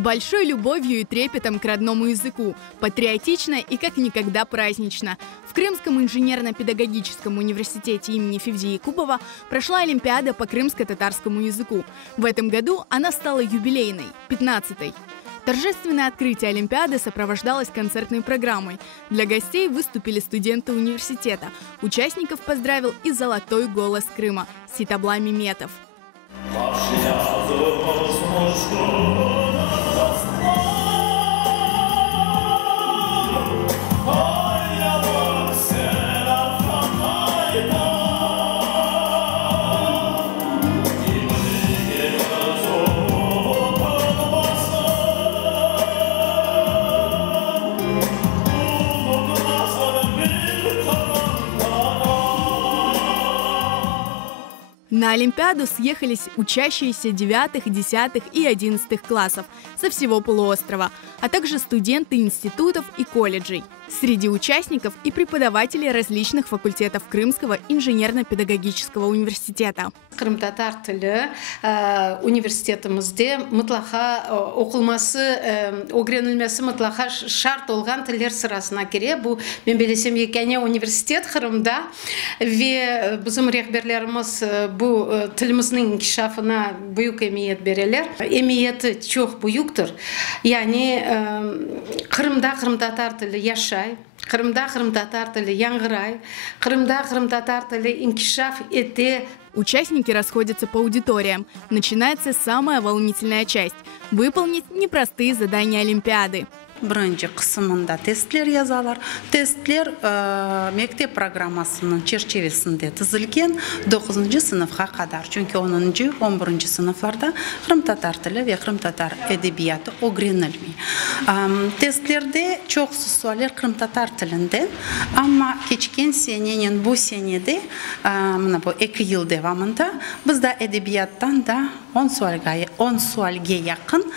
большой любовью и трепетом к родному языку, патриотично и как никогда празднично. В Крымском инженерно-педагогическом университете имени Февзии Якупова прошла Олимпиада по крымско-татарскому языку. В этом году она стала юбилейной, 15-й. Торжественное открытие Олимпиады сопровождалось концертной программой. Для гостей выступили студенты университета. Участников поздравил и золотой голос Крыма Ситабла Меметов. На Олимпиаду съехались учащиеся 9, 10 и 11 классов со всего полуострова, а также студенты институтов и колледжей. Среди участников и преподаватели различных факультетов Крымского инженерно-педагогического университета. Крым-татар тілі университетімізде мұтлақа оқылмасы, огренілмесі мұтлақа шарт олған тілер сырасына кере. Бұл мен белесем екене университет Қырымда ве бізім рехберлеріміз бұл тіліміздің инкишафына бұйық емиет берелер. Емиеті чоқ бұйықтыр. Яғни Қырымда Крым-татар тілі яшай. Қырымда Крым-татар тілі яңғырай. Қырымда Крым-татар тілі инкишаф ете. Участники расходятся по аудиториям. Начинается самая волнительная часть – выполнить непростые задания Олимпиады. Бірінші қысымында тестлер язалар. Тестлер мектеп программасының черчевесінде тізілген 9-шы сыныфқа қадар. Чүнки 10-шы, 11-шы сыныфларда Крым-татар тілі ве Крым-татар әдебияты огренілмей. Тестлерде чоқсы суалер Крым-татар тілінден, амма кечкен сененен бұл сенеде, бұл 2 ел девамында, бізді әдебияттан да 10 суалге яқын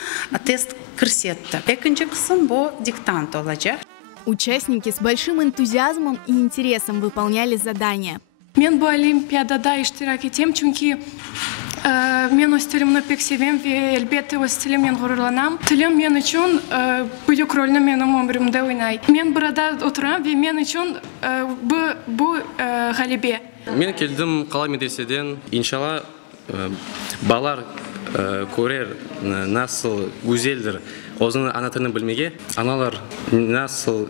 тест кірсетті. Екінші қысым бұл диктант олacak. Участники с большим энтузиазмом и интересом выполняли задания. Мен бұл Олимпиадада иштирак етем, чүнки мен өз тілімні пек sevем ве әлбетте өз тіліммен ғұрурланам. Тілім мен үшін бұйық рөлні менің өмірімде ойнайды. Мен burada отырам ве мен үшін бұл ғалебе. Мен келдім қала медреседен. Иншалла балар көрер насыл гүзелдір өзінің ана тілін білмеге, аналар насыл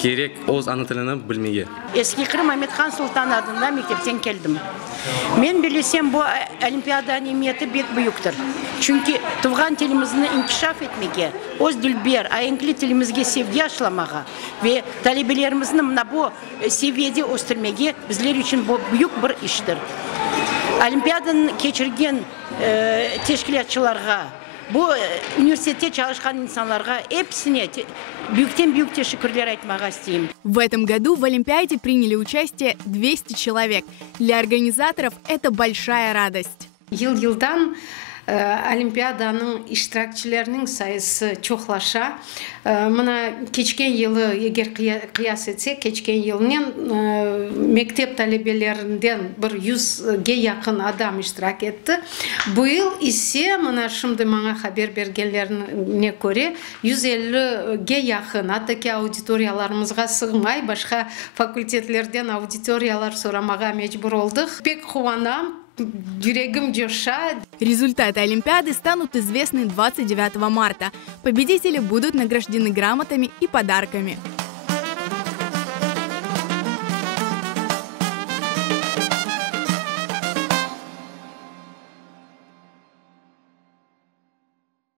керек өз ана тілін білмеге. Eski Kırım Ahmetхан Sultan adında mektepten geldim. Men bilesem bu Olimpiada nimiyeti bek büyüktür. Çünkü tuğan tilimizini inkişaf etmeye, öz dilber, ayenkli tilimizge sevgi aşılamağa ve talebelerimizin bu seviyede östürmeye bizler için bu büyük bir iştir. Olimpiadanın geçirgen teşkilatçılarga, bu üniversitede çalışan insanlarga hepsine büyükten teşekkürler айтмаға isteyim. В этом году в Олимпиаде приняли участие 200 человек. Для организаторов это большая радость. Yıl-yıldan Олимпиаданың iştirakçılarının sayısı çoğlaşa. Mına keçken yılı eğer kıyas etsek, keçken yılının mektep talebelerinden 100'ge yakın adam iştirak etti. Bu yıl ise mına şimdi bana haber bergenlerine göre 150'ge yakın. Hatta ki auditoriyalarımızga sığmay, başka fakültetlerden auditoriyalar soramağa mecbur olduk. Pek kuvvanam. Результаты Олимпиады станут известны 29 марта. Победители будут награждены грамотами и подарками.